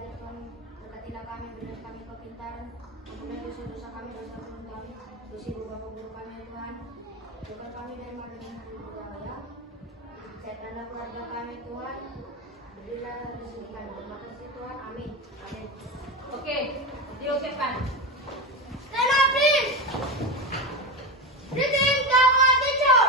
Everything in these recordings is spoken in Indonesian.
ajar Tuhan, berkatilah kami, berilah kami kepintaran, ampunilah dosa-dosa kami, dosa-dosa kami, dosa ibu bapak guru kami ya Tuhan, jaga kami dari makanan budaya, sehatkanlah keluarga kami Tuhan, berilah rezeki kami. Terima kasih Tuhan, amin. Amin. Oke, diucapkan. Stand up, please. Greeting to our teacher.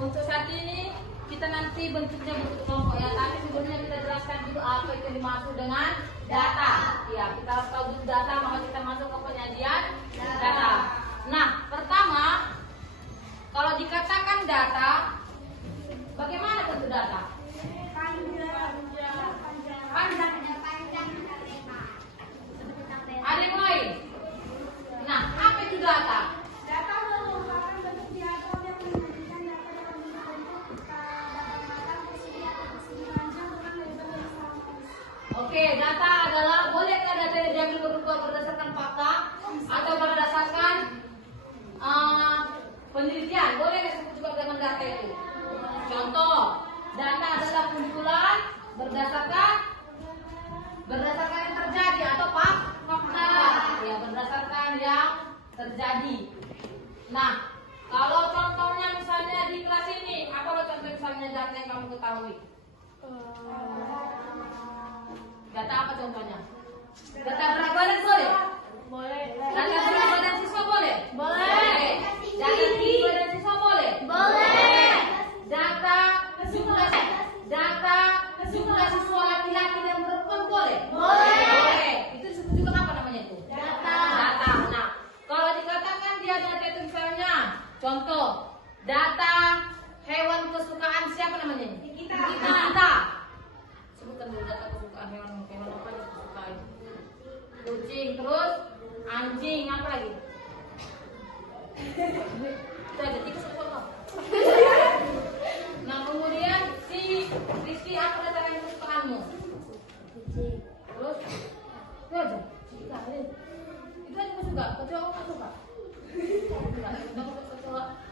Untuk saat ini kita nanti bentuknya bentuk kelompok ya, tapi sebelumnya kita jelaskan dulu apa itu dimaksud dengan data. Ya, kita harus tahu dulu data, maka kita masuk ke penyajian data. Nah, pertama, kalau dikatakan data, bagaimana bentuk data? Panjang. Ada yang lain? Nah, apa itu data? Data merupakan bentuk diagram yang menunjukkan data dalam bentuk data persegi atau persegi panjang dengan lebar yang sama. Oke, data adalah bolehkah data yang diambil berupa berdasarkan fakta atau berdasarkan penelitian? Boleh disebut juga dengan data itu. Contoh, data adalah kumpulan berdasarkan yang terjadi atau fakta. Ya, berdasarkan yang terjadi. Nah, kalau contohnya misalnya di kelas ini, apa lo contoh misalnya data yang kamu ketahui? Data apa contohnya? Data berat badan boleh? Boleh. Data berat badan siswa boleh? Boleh. Data tinggi badan siswa boleh? Boleh. Data jumlah siswa laki-laki dan perempuan boleh? Boleh. Itu disebut juga apa namanya itu? Data. Nah, kalau dikatakan dia data itu misalnya, contoh, data hewan kesukaan siapa namanya? Kita. Sebutkan dulu data kesukaan hewan apa yang disukai. Kucing, terus anjing, apa lagi? Itu aja, 3 sepuluh. Nah, kemudian si Rizky, apa data yang kesukaanmu? Terus itu aja. Itu aja aku suka. Kecoa aku suka.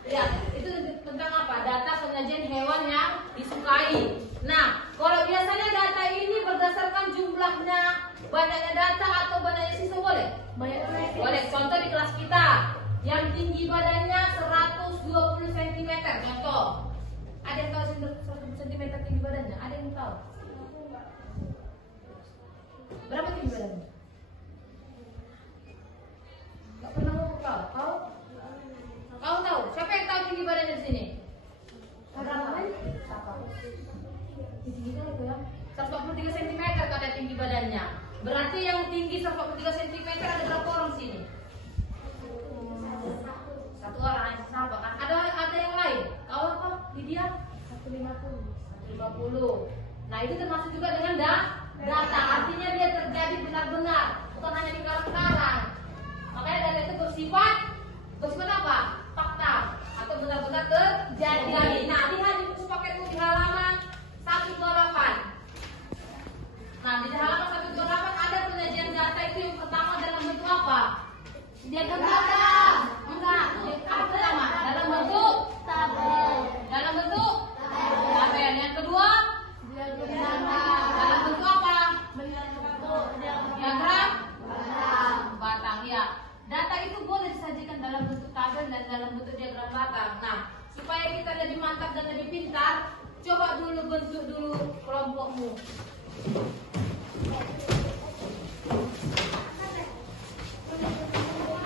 Ya, itu tentang apa? Data penyajian hewan yang disukai. Nah, kalau biasanya data ini berdasarkan jumlahnya, banyaknya data atau banyaknya siswa boleh? Boleh. Contoh di kelas kita, yang tinggi badannya 120 cm. Contoh. Ada yang tahu 100 cm tinggi badannya? Ada yang tahu? Berapa tinggi badannya? Gak pernah ngukur kau? Kau tahu? Siapa yang tahu tinggi badannya di sini? Siapa? Tinggi kali itu ya. 143 cm ada tinggi badannya. Berarti yang tinggi 143 cm ada berapa orang di sini? Satu orang, siapa kan? Ada yang lain? Kau apa? Lydia? 150. Nah, itu termasuk juga dengan data. Artinya dia terjadi benar-benar, bukan hanya di sekarang. Makanya data itu bersifat apa? Fakta atau benar-benar terjadi. Nah, lihat di buku paket di halaman 128. Nah, di halaman 128 ada penyajian data itu yang pertama dalam bentuk apa? Diagram data. Enggak. Apa pertama? Dalam bentuk tabel. Dalam bentuk tabel. Yang kedua? Dalam bentuk apa? Diagram batang. Ya. Data itu boleh disajikan dalam bentuk tabel dan dalam bentuk diagram batang. Nah, supaya kita lebih mantap dan lebih pintar, coba dulu bentuk dulu kelompokmu.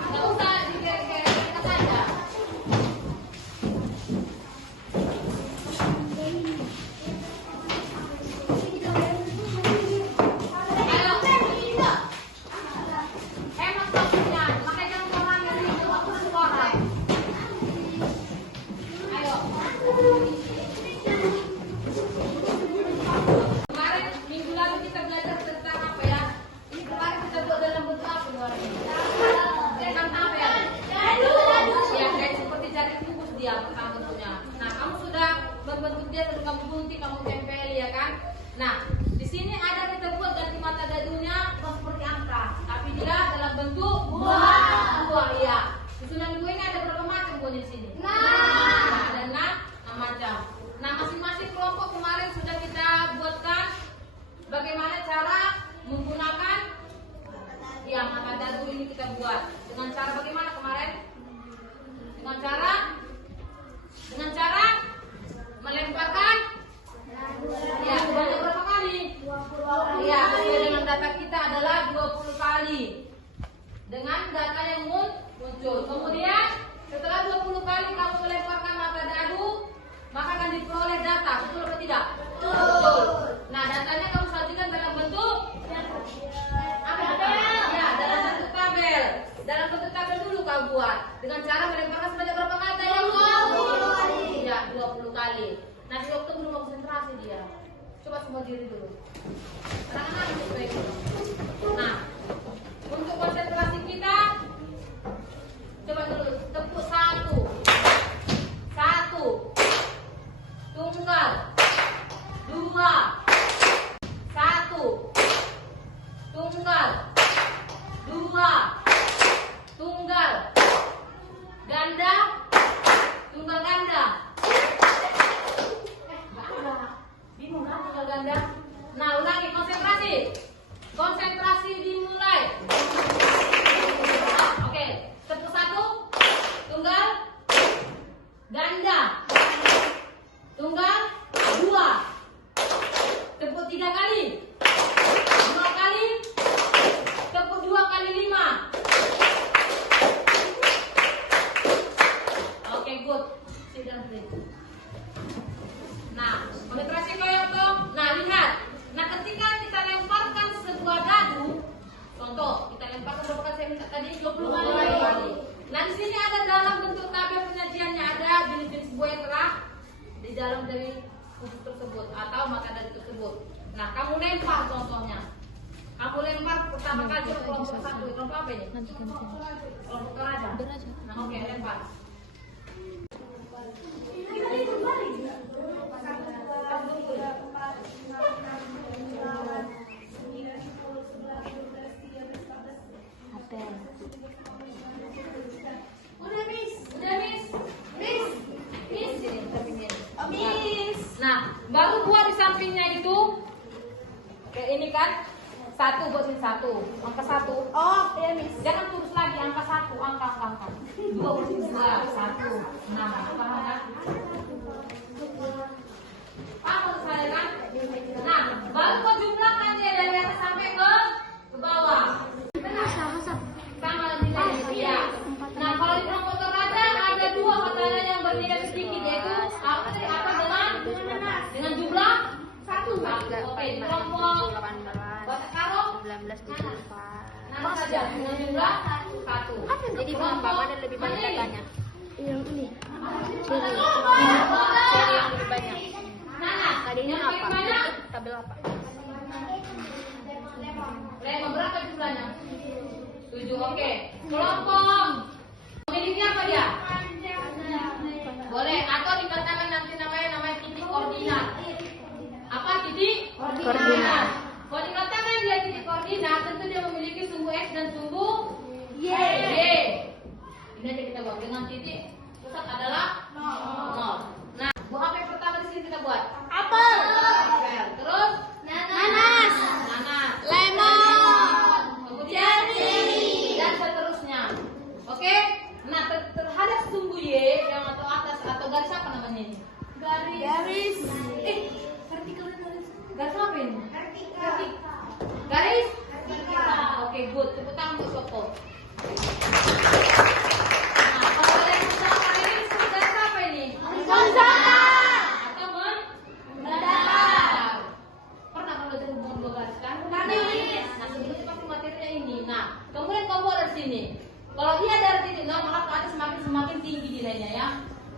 Nggak usah dikira-kira saja. Hemat waktunya, makanya jangan kemana dari waktu sekolah. Ayo. Kemarin minggu lalu kita belajar tentang apa ya? Ini kemarin kita buat dalam bentuk apa kemarin? Tentang tabel. Ya, kayak seperti cari rumus dia tentang bentuknya. Nah, kamu sudah membentuk dia, sudah kamu gunting, kamu tempel ya kan? Nah, di sini ada kita buat ganti mata gadunya bukan seperti angka, tapi dia dalam bentuk buah. Iya. Susunan buah ini ada berapa macam buahnya di sini? Ada 6 macam. Nah, masing-masing kelompok kemarin sudah kita buatkan bagaimana cara menggunakan mata dadu ini kita buat. Dengan cara bagaimana kemarin? Dengan cara melemparkan sebanyak berapa kali? Sesuai dengan data kita adalah 20 kali. Dengan data yang muncul. Kemudian setelah 20 kali kamu melemparkan mata dadu, maka akan diperoleh data. Betul atau tidak? Betul. Nah, datanya kamu sajikan dalam bentuk dalam bentuk tabel. Dalam bentuk tabel dulu kau buat. Dengan cara melemparkan sebanyak berapa kali tadi? 20 kali. Ya, 20 kali. Nanti waktu belum konsentrasi dia. Coba semua diri dulu. Sekarang baik dulu. Nah, untuk konsentrasi kita, coba dulu tepuk 1, tunggal, 2, 1, tunggal, 2, tunggal, ganda, tunggal ganda. Bingung kan tunggal ganda? Nah, ulangi konsentrasi. Konsentrasi dimulai. Oke, tepuk 1, tunggal, ganda, tunggal, 2, tepuk 3 kali, 2 kali, tepuk 2 kali 5. Oke, good. Sit down, please. Nah, konsentrasi kayak tuh. Nah, lihat. Nah, ketika kita lemparkan sebuah dadu, contoh, kita lemparkan berapa kali saya minta tadi? 20 kali. Nah, di sini ada dalam bentuk tabel penyajiannya ada jenis-jenis buah yang telah di dalam dari buku tersebut atau mata dadu tersebut. Nah, kamu lempar contohnya. Kamu lempar pertama kali ke kelompok 1. Kelompok apa ini? Kelompok Toraja. Nah, oke, lempar. Nah, baru buat di sampingnya itu kayak ini kan 1 buat sini 1, angka 1. Oh, iya Miss. Jangan tulis lagi angka 1, angka. 2 buat sini 1, 6. Paham kan? Paham saya kan? Nah, baru kau jumlahkan dia dari atas sampai ke bawah. Sama nilainya dia. Nah, kalau di kelompok Toraja ada 2 katanya yang bernilai sedikit, yaitu apa dengan jumlah 1. Oke, kelompok Batak Karo 1974. nama saja dengan jumlah 1. Jadi Bapak ada lebih banyak datanya. Yang ini. Seri yang lebih banyak. Tadi ini yang apa? banyak? Tabel apa? Lema berapa jumlahnya? 7. Oke. Kelompok memiliki apa dia? Boleh atau dikatakan nanti namanya titik koordinat. Apa titik koordinat? Kalau dikatakan dia titik koordinat, tentu dia memiliki sumbu X dan sumbu Y. Ini aja kita buat dengan titik pusat adalah 0. Nah, buah apa yang pertama di sini kita buat? Apel. Terus Nanas. Lemon. Kemudian dan seterusnya. Oke? Nah, terhadap sumbu Y yang atau atas atau garis apa namanya ini? Garis. Garis apa ini? Garis? Oke, good. Tepuk tangan buat Sopo. Nah, kalau ada yang misalkan ini disebut garis apa ini? Atau mendatar. Pernah kalau ada hubungan dua garis kan? Nah, sebelumnya pasti materinya ini. Nah, kemudian kamu ada di sini. Kalau dia dari titik 0, maka ke atas semakin tinggi nilainya ya.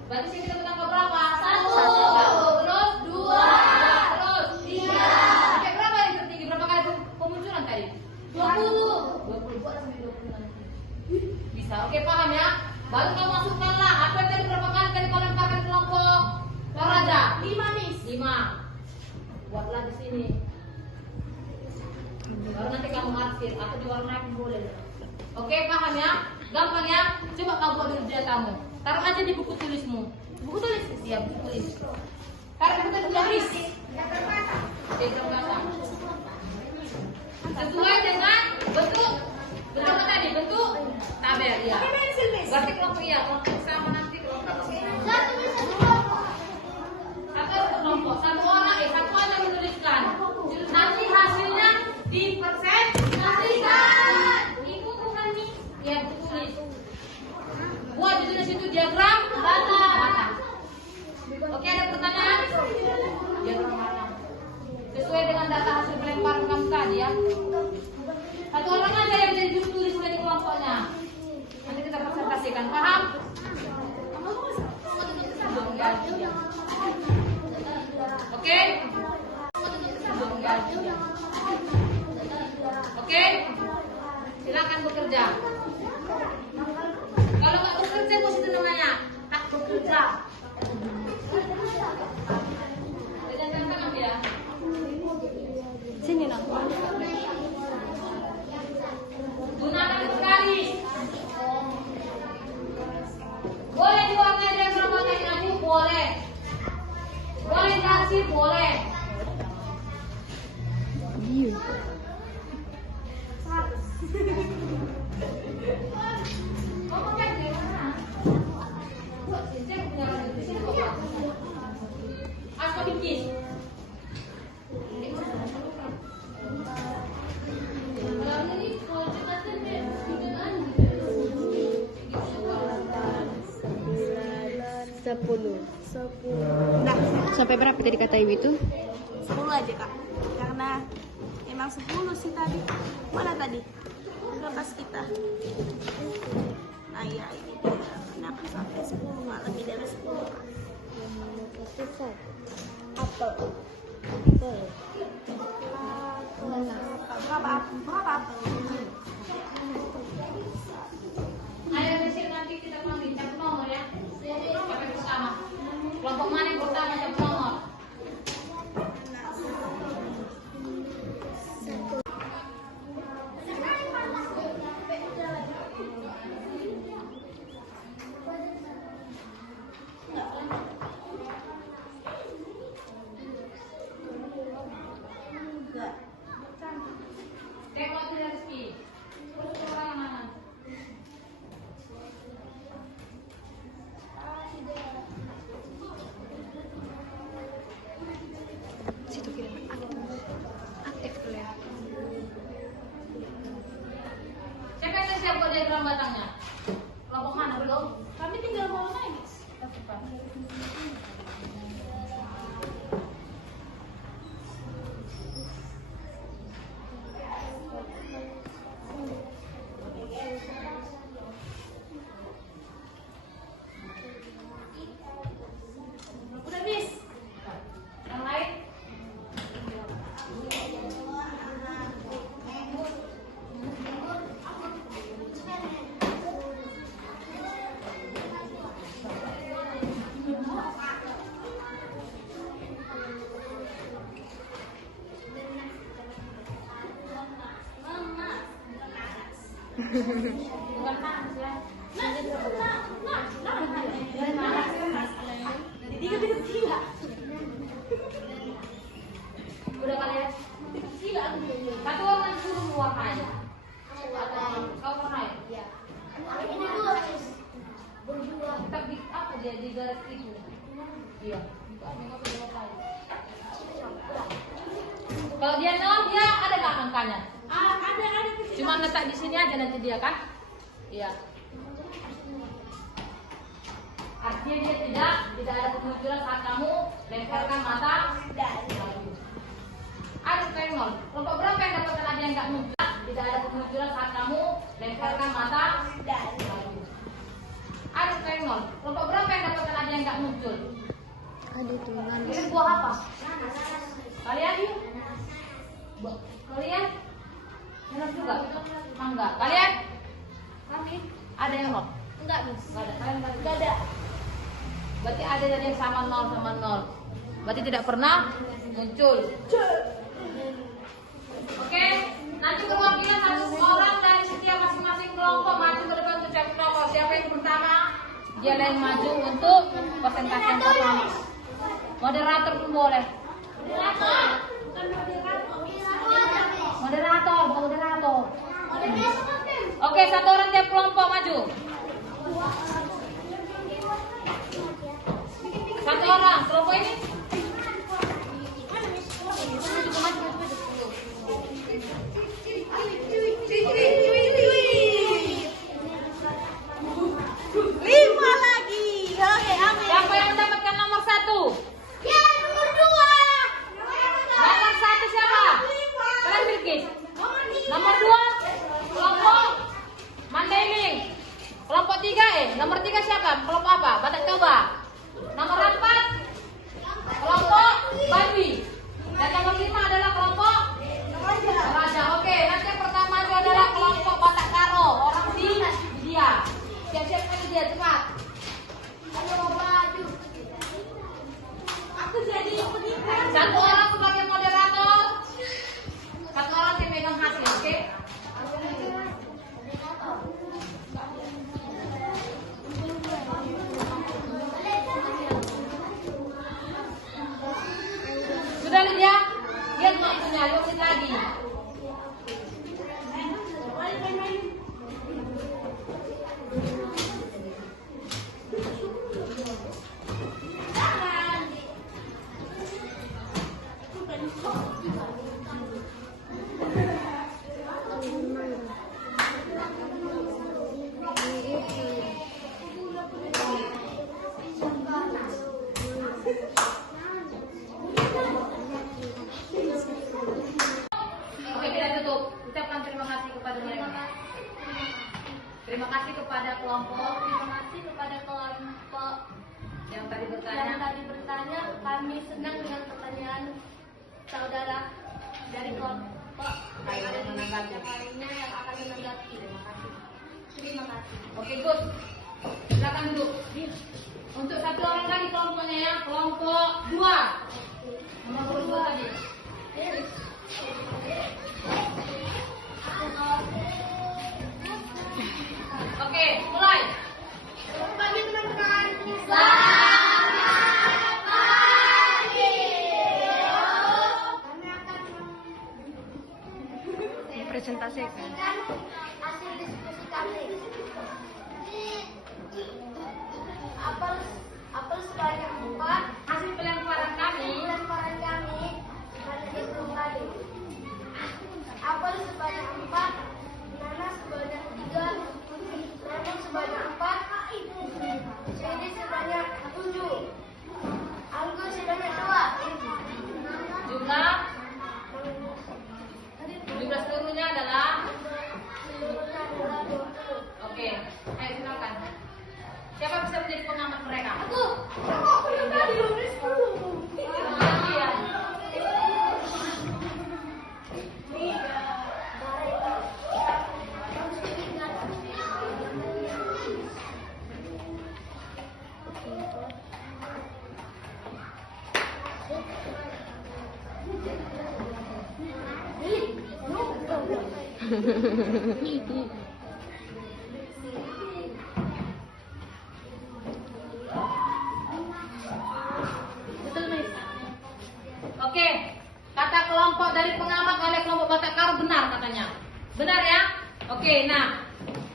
Berarti sini kita angka berapa? 1. Terus 2. Terus 3. Sampai berapa yang tertinggi? Berapa kali pemunculan tadi? 20 buat sampai 20 nanti. Bisa, oke paham ya? Baru kamu masukkanlah. Apa yang tadi berapa kali tadi kau lemparkan kelompok Toraja? 5 Miss. 5. Buatlah di sini. Baru nanti kamu arsir atau diwarnai pun boleh. Oke, paham ya? Gampang ya? Coba kamu buat dulu datamu. Taruh aja di buku tulismu. Buku tulis? Iya, buku tulis. Taruh buku tulis. Diagram belakang. Sesuai dengan bentuk apa tadi? Bentuk tabel ya. Berarti kelompok iya, kelompok sama nanti kelompok. Satu orang yang menuliskan. Nanti hasilnya dipresentasikan. Ibu bukan nih. Ya, tulis. Buat di situ diagram data. Oke, ada pertanyaan? Diagram mana? Sesuai dengan data hasil pelemparan kamu tadi ya. Satu orang aja yang jadi juru tulis dari kelompoknya. Nanti kita presentasikan, paham? Oke? Oke? Silakan bekerja. Kalau nggak bekerja, bos itu namanya tak bekerja. Jangan tangan ya. Sini nak. Gunakan sekali. Boleh diwarnai diagram warnanya abu, boleh. Boleh dikasih, boleh. Iya. Kamu cek di mana? Cek punya di sini kok. Apa bikin? Nah, Sampai berapa tadi kata ibu itu? 10 aja kak. Karena emang 10 sih tadi. Mana tadi? Kertas kita. Nah ya ini dia. Kenapa sampai 10? Nggak lebih dari 10 kak. Apel. Berapa apel? Berapa apel? Ayo besok nanti kita panggil cap nomor ya. Pakai bersama. Kelompok mana yang pertama cap nomor? Tengok tu dari Rizky. Terus orang yang mana? Situ kiri. Aktif dulu ya. Siapa yang siap buat diagram batangnya? Kelompok mana belum? Kami tinggal mau main. Udah bis. Yang lain? Bukan panas ya. Udah kalian? Satu orang suruh mewarnai. Kau warnai? Iya. Kita di apa dia di garis itu? Iya. Kalau dia nol, dia ada nggak angkanya? Ada. Cuma letak di sini aja nanti dia kan? Iya. Artinya dia tidak ada kemunculan saat kamu lemparkan mata. Ada yang nol. Kelompok berapa yang dapatkan ada yang nggak muncul? Tidak ada kemunculan saat kamu lemparkan mata. Ada yang nol. Kelompok berapa yang dapatkan ada yang nggak muncul? Ada tuh nanas. Ini buah apa? Kalian? Kalian? Nanas juga? Mangga. Kalian? Kami. Ada yang nol? Enggak, Miss. Nggak ada. Kalian Enggak ada. Berarti ada dari yang sama nol. Berarti tidak pernah muncul. Oke, nanti perwakilan satu orang dari setiap masing-masing kelompok Dia yang maju untuk presentasi yang pertama. Moderator pun boleh. Moderator. Oke, satu orang tiap kelompok maju. Satu orang, kelompok ini. Lima lagi. Oke, amin. Siapa yang mendapatkan nomor 1? Ya, nomor 2. Nomor 1 siapa? Kalian Bilkis. Nomor 2 kelompok Mandailing. Kelompok 3 nomor 3 siapa? Kelompok apa? Batak Toba. Nomor 4 kelompok Baduy. Dan nomor 5 adalah kelompok Raja. Oke, nanti yang pertama itu adalah kelompok Batak Karo. Orang di dia. Siap-siap kali dia cepat. Ayo maju. Aku jadi penipu. Satu orang sebagai moderator. Satu orang yang megang hasil, oke? Sudah Lydia? Lihat waktunya, 5 menit lagi. Oke, kita tutup. Ucapkan terima kasih kepada mereka. Terima kasih kepada kelompok yang tadi bertanya. Kami senang dengan pertanyaan saudara dari kelompok Ayo, menanggapi. yang lainnya yang akan menanggapi. Terima kasih. Oke, good. Silakan duduk. Untuk satu orang lagi kelompoknya ya, kelompok 2. Nomor 2 tadi. Oke, mulai. Pagi teman-teman. Presentasikan. Hasil diskusi kami. Apel sebanyak 4. Hasil pelemparan kami. Pelemparan kami sebanyak 20 kali. Apel sebanyak 4. Nanas sebanyak 3. Lemon sebanyak 4. Sini sebanyak 7. Anggur sebanyak 2. Jumlah seluruhnya adalah. Seluruhnya adalah 20. Oke, ayo silakan. Siapa bisa menjadi pengamat mereka? Aku Iya. Oke, kata kelompok dari pengamat oleh kelompok Batak Karo benar katanya. Benar ya? Oke, nah,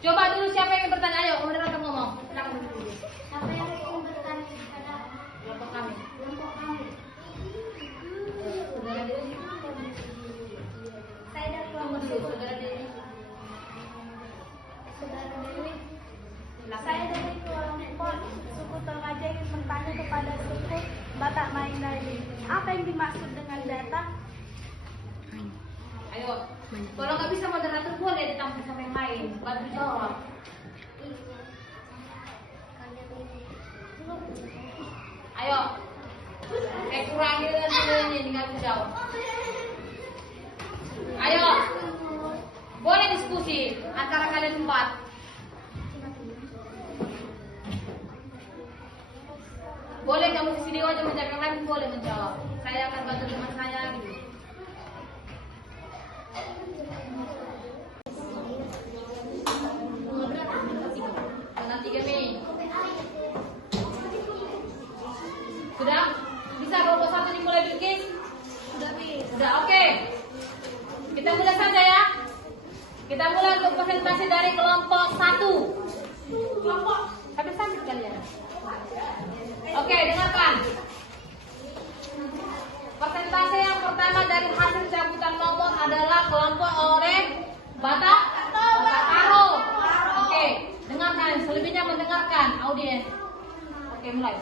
coba dulu siapa yang ingin bertanya? Ayo, moderator ngomong. Silakan dulu. Siapa yang ingin bertanya kepada Kelompok kami. kelompok kami? Saudara Dewi. Saya dari Tunggu kelompok dulu, saudara Dewi. Saudara Dewi. Silakan. Saya dari kelompok suku Tolgaja ingin bertanya kepada suku Batak Mandailing. Apa yang dimaksud dengan data? Ayo, kalau nggak bisa moderator boleh ditampil sama yang lain. Bantu jawab. Ayo, kurangi dengan sebenarnya tinggal jawab. Ayo, boleh diskusi antara kalian 4. Boleh kamu di sini aja menjawab, yang lain boleh menjawab. Saya akan bantu teman saya gitu. Nanti kami. Sudah, oke. Kita mulai saja ya. Kita mulai untuk presentasi dari kelompok 1. Kelompok sampai kalian. Oke, dengarkan. Persentase yang pertama dari hasil cabutan nomor adalah kelompok oleh Batak Karo. Oke, dengarkan. Selebihnya mendengarkan audiens. Oke, mulai.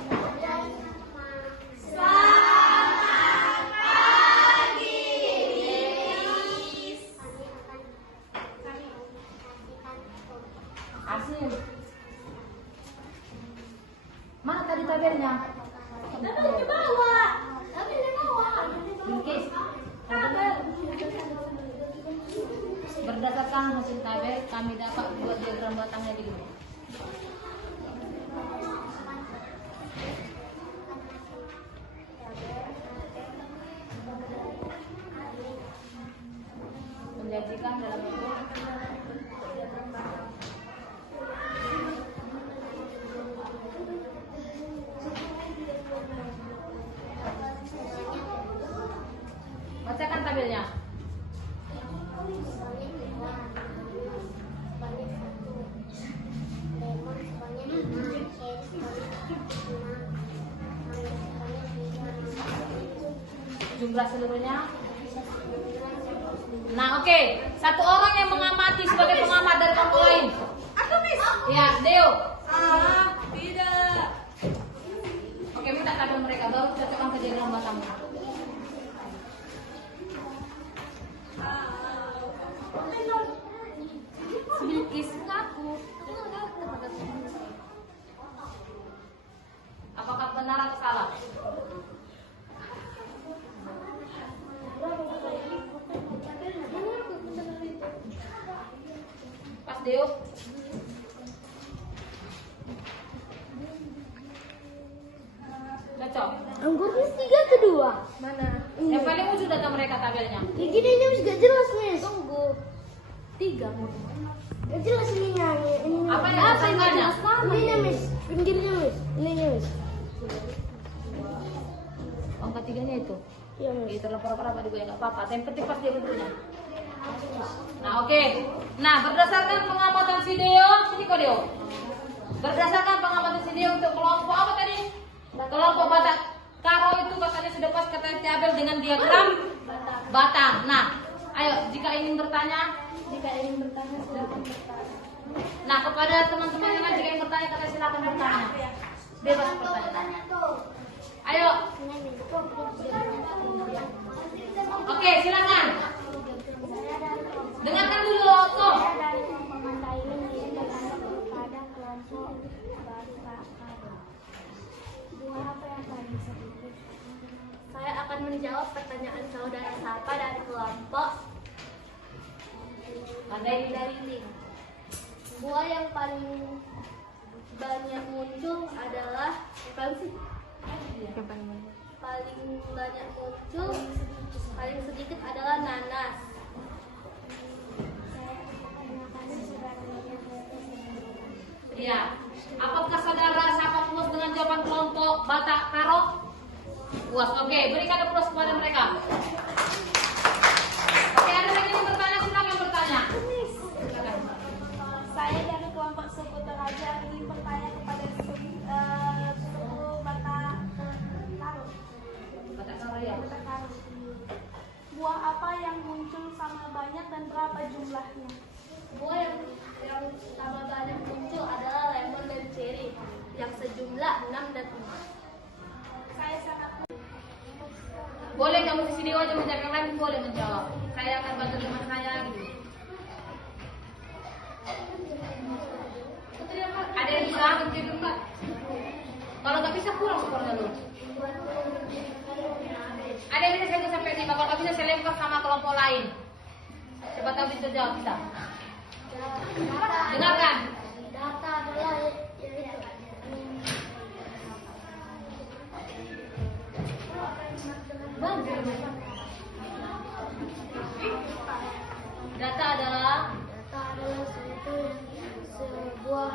Asin. Mana tadi tabelnya? Tabel di bawah. Tabel di bawah. Bingkis. Tabel. Berdasarkan hasil tabel, kami dapat buat diagram batangnya begini. Menjanjikan dalam bentuk bacakan tabelnya. Jumlah seluruhnya. Nah, oke. Satu orang yang mengamati sebagai pengamat dari kelompok lain. Aku, Miss. Ya, Deo. Tidak. Oke, minta tabel mereka baru cocokkan ke diagram batangnya. Bilkis ngaku. Apakah benar atau salah? Pas Deo. Cocok. Anggur Miss 3 kedua. Mana? Yang paling ujung data mereka tabelnya. Ya gini aja Miss, gak jelas Miss. Tunggu. 3. Gak jelas ininya. Apa yang dasarnya? Ininya Miss, pinggirnya Miss. Ininya Miss. Angka 3-nya itu. Iya Miss. Itu lapor apa juga ya nggak apa-apa. Yang penting pas dia duduknya. Nah, oke. Nah, berdasarkan pengamatan video, sini kok Deo. Berdasarkan pengamatan video untuk kelompok apa tadi? Kelompok Batak Karo itu katanya sudah pas katanya tabel dengan diagram batang. Nah, ayo jika ingin bertanya, Silakan bertanya. nah kepada teman-teman yang lain jika ingin bertanya kata silakan bertanya. Bebas bertanya. Ayo. Oke, silakan. Dengarkan dulu, Otto. Dari kelompok mata ini pada kelompok Batak Karo. Buah apa yang paling sedikit? Saya akan menjawab pertanyaan saudara Sapa dari kelompok Mandai dari link. Buah yang paling banyak muncul adalah paling banyak muncul, paling sedikit adalah nanas. Iya. Apakah saudara Sapa puas dengan jawaban kelompok Batak Karo? Puas. Oke, berikan aplaus kepada mereka. Oke, ada lagi yang bertanya? Silakan bertanya. Silakan. Saya dari kelompok suku Toraja ingin bertanya kepada suku Batak Karo. Batak Karo ya. Batak Karo. Buah apa yang muncul sama banyak dan berapa jumlahnya? Buah yang sama banyak muncul adalah lemon dan cherry yang sejumlah 6 dan 4. Saya sangat Boleh kamu di sini aja menjawab, yang lain boleh menjawab. Saya akan bantu teman saya gitu. Ada yang bisa ganti dulu Kak? Kalau nggak bisa kurang skornya lu. Ada yang bisa saya sampai 5, kalau nggak bisa saya lempar sama kelompok lain. Siapa tahu bisa jawab bisa. Dengarkan. Data adalah Data adalah sebuah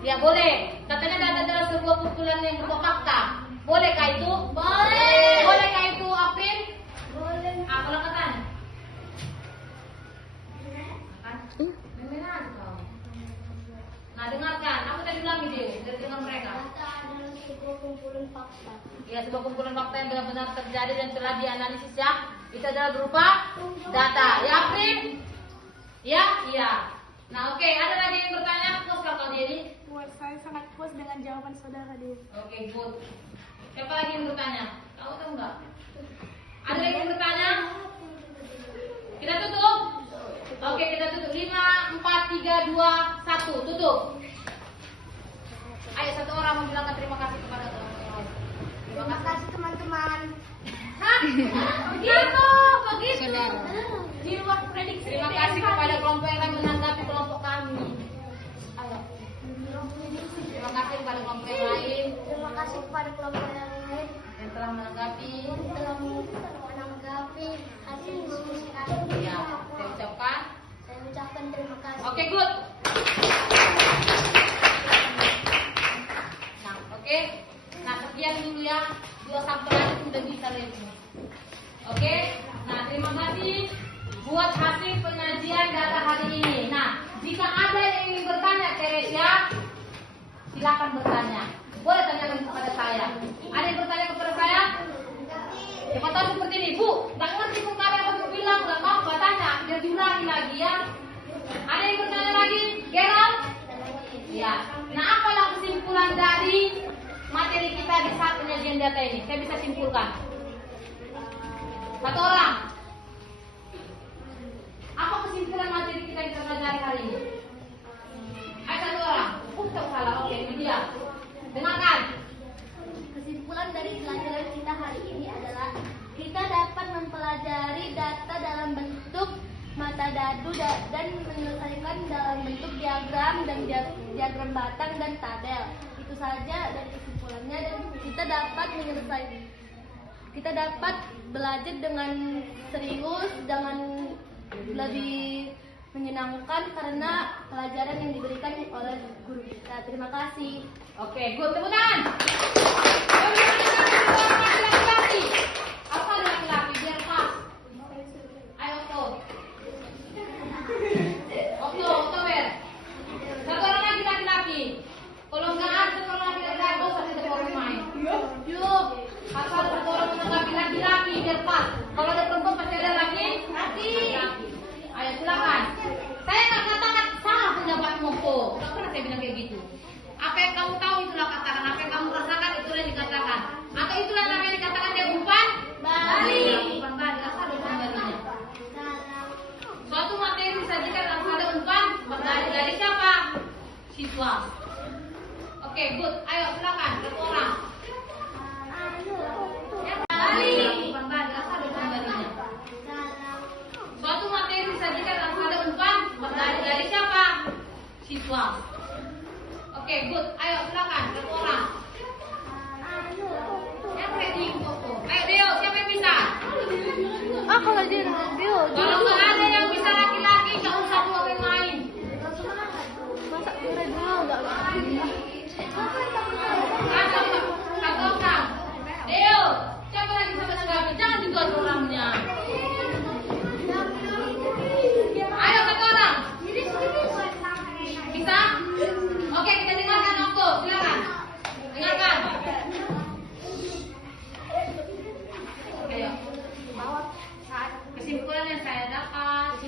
ya boleh. Katanya data adalah sebuah kumpulan yang berupa fakta. Bolehkah itu? Boleh. Bolehkah itu, April? Boleh. Kalau kata kan? Dengerin aja kau. Nah, dengarkan. Apa tadi bilang ide dari dengar mereka? Data adalah sebuah kumpulan fakta. Ya, sebuah kumpulan fakta yang benar-benar terjadi dan telah dianalisis ya. Itu adalah berupa data. Ya, April? Ya, iya. Nah, oke. Ada lagi yang bertanya? Puas kau Dedi? Buat saya sangat puas dengan jawaban saudara dia. Oke, good. Siapa lagi yang bertanya? Tahu atau enggak? Ada lagi yang bertanya? Kita tutup? Oke, kita tutup. 5, 4, 3, 2, 1. Tutup. Ayo, satu orang membilangkan terima kasih kepada teman-teman. Terima kasih teman-teman. Hah? Begitu, begitu. Di luar prediksi. Terima kasih kepada kelompok yang kami menanggapi kelompok kami. Ayo. Terima kasih kepada kelompok yang lain Terima kasih kepada kelompok yang lain yang telah menanggapi. yang telah menanggapi hasil diskusi kami. Ya, saya ucapkan. Saya ucapkan terima kasih. Oke, good. Nah, oke. Nah, sekian dulu ya. 2 sampel sudah bisa lihat ini. Oke. Nah, terima kasih buat hasil penyajian data hari ini. Nah, jika ada yang ingin bertanya, Teresia, silakan bertanya. Boleh tanyakan kepada saya. Ada yang bertanya kepada saya? Siapa tahu seperti ini, Bu. Nggak ngerti pun kalian apa mau bilang, nggak mau nggak tanya, biar diulangi lagi ya. Ada yang bertanya lagi, Gerald? Ya. Nah, apalah kesimpulan dari materi kita di saat penyajian data ini? Saya bisa simpulkan. Satu orang. Apa kesimpulan materi kita yang kita pelajari hari ini? Ayo satu orang. Tak salah. Oke, ini dia. Dengarkan. Kesimpulan dari pelajaran kita hari ini adalah kita dapat mempelajari data dalam bentuk metadata dan menyelesaikan dalam bentuk diagram dan diagram batang dan tabel. Itu saja dari kesimpulannya dan kita dapat belajar dengan serius, dengan lebih menyenangkan karena pelajaran yang diberikan oleh guru kita. Terima kasih. Oke, good. Tepuk tangan. Laki-laki. Apa ada laki-laki? Biar pas. Ayo, Oktober. Satu orang lagi laki-laki. Kalau nggak ada satu orang laki-laki, gak usah kita orang main. Yuk. Asal satu orang menanggapi laki-laki biar pas. Kalau ada perempuan pasti ada laki. Ayo silakan. Saya nggak katakan salah pendapatmu kok. Nggak pernah saya bilang kayak gitu. Apa yang kamu tahu itulah katakan. Apa yang kamu rasakan itulah yang dikatakan. Atau itulah namanya dikatakan dia umpan Bali. Umpan Bali. Asal umpan Balinya. Suatu materi disajikan langsung ada umpan Bali. Dari siapa? Siswa. Oke, good. Ayo silakan. Satu orang. Bali. Umpan Bali. Asal umpan Balinya. Suatu materi disajikan langsung ada umpan dari siapa? Siswa. Oke, good. Ayo silakan satu orang. Yang ready foto. Ayo Deo, siapa yang bisa? Kalau dia Dio. Kalau nggak ada yang bisa laki-laki, nggak usah dua yang lain. Masa kira dulu enggak. Satu orang. Deo, siapa lagi sama sekali? Jangan juga orangnya. Ayo satu orang. Bisa? Oke, kita dengarkan Okto. Silakan. Dengarkan. Ayo. Bahwa saat Kesimpulan yang saya dapat.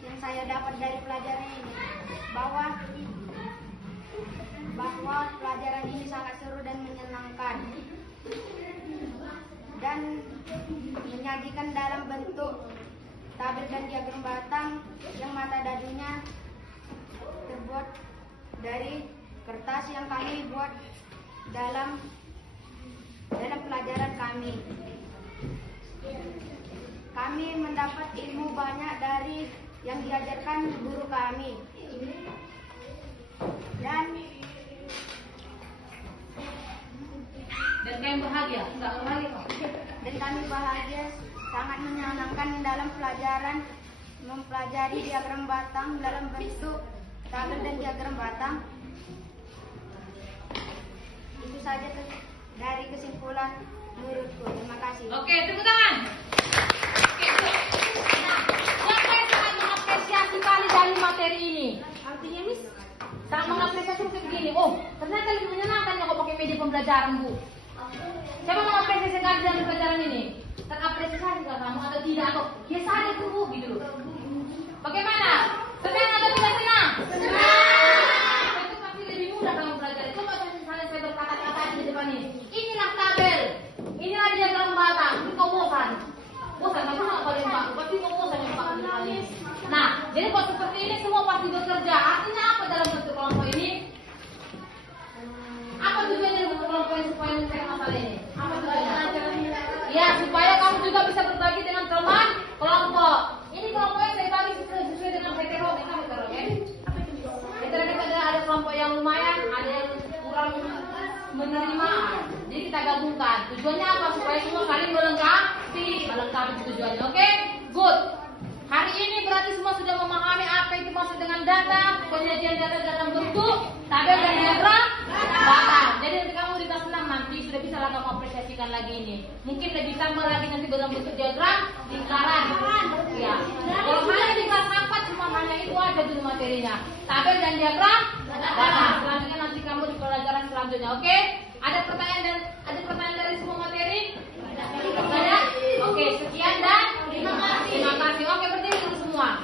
yang saya dapat dari pelajaran ini bahwa pelajaran ini sangat seru dan menyenangkan dan menyajikan dalam bentuk tabel dan diagram batang yang metadatanya terbuat dari kertas yang kami buat dalam pelajaran kami. Kami mendapat ilmu banyak dari yang diajarkan guru kami. Dan kalian bahagia? Enggak bahagia kok? Dan kami bahagia sangat menyenangkan dalam pelajaran mempelajari diagram batang dalam bentuk tabel dan diagram batang. Itu saja dari kesimpulan menurutku. Terima kasih. Oke, tepuk tangan. Oke, good. Nah, saya sangat mengapresiasi kali dari materi ini. Artinya Miss, Sangat mengapresiasi kayak begini. Oh, ternyata lebih menyenangkan ya kalau pakai media pembelajaran, Bu. Siapa mengapresiasi kali dari pelajaran ini? Terapresiasi nggak kamu atau tidak? Atau biasa aja tuh, Bu, gitu loh. Bagaimana? Senang atau tidak senang? Senang. Itu pasti lebih mudah kamu belajar. Coba misalnya saya berkata-kata di depan ini. Inilah tabel. Inilah diagram batang. Ini kau bosan. Bosan, kamu nggak boleh Pak. Pasti kau bosan yang Pak di depan ini. Nah, jadi kalau seperti ini semua pasti bekerja. Artinya apa dalam bentuk kelompok ini? Apa tujuannya dalam bentuk kelompok ini supaya menyelesaikan masalah ini? Apa tujuannya? Ya, supaya kamu juga bisa berbagi dengan teman kelompok. Ini kelompoknya saya bagi sesuai dengan heterogen, kan heterogen? Heterogen ada kelompok yang lumayan, ada yang kurang menerima. Jadi kita gabungkan. Tujuannya apa? Supaya semua saling melengkapi tujuannya. Oke? Good. Hari ini berarti semua sudah memahami apa itu maksud dengan data, penyajian data dalam bentuk tabel dan diagram batang. Jadi nanti kamu di kelas 6 nanti sudah bisa lah kamu apresiasikan lagi ini. Mungkin lebih tambah lagi nanti dalam bentuk diagram lingkaran. Ya. Kalau hanya di kelas 4 cuma hanya itu aja dulu materinya. Tabel dan diagram batang. Selanjutnya nanti kamu di pelajaran selanjutnya. Oke? Ada pertanyaan dari semua materi? Ada? Oke, sekian dan terima kasih. Oke, berdiri dulu semua.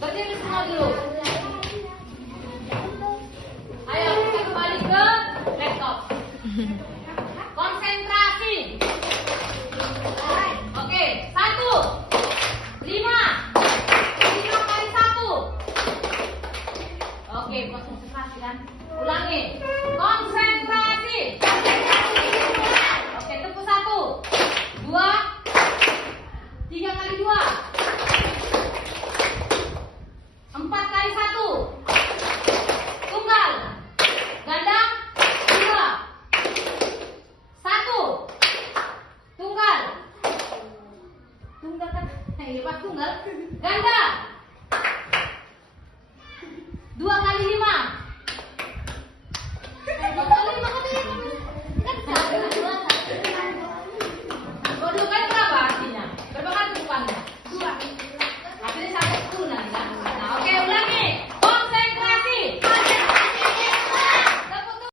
Berdiri semua dulu. Ayo kita kembali ke laptop. Konsentrasi. Oke, 1, 5 kali 1. Oke, konsentrasi kan. Ulangi. Konsentrasi. Oke, tepuk 1, 2, 3 kali 2, 4 kali 1, tunggal, ganda, 2, 1, tunggal kan? Iya, pas tunggal, ganda,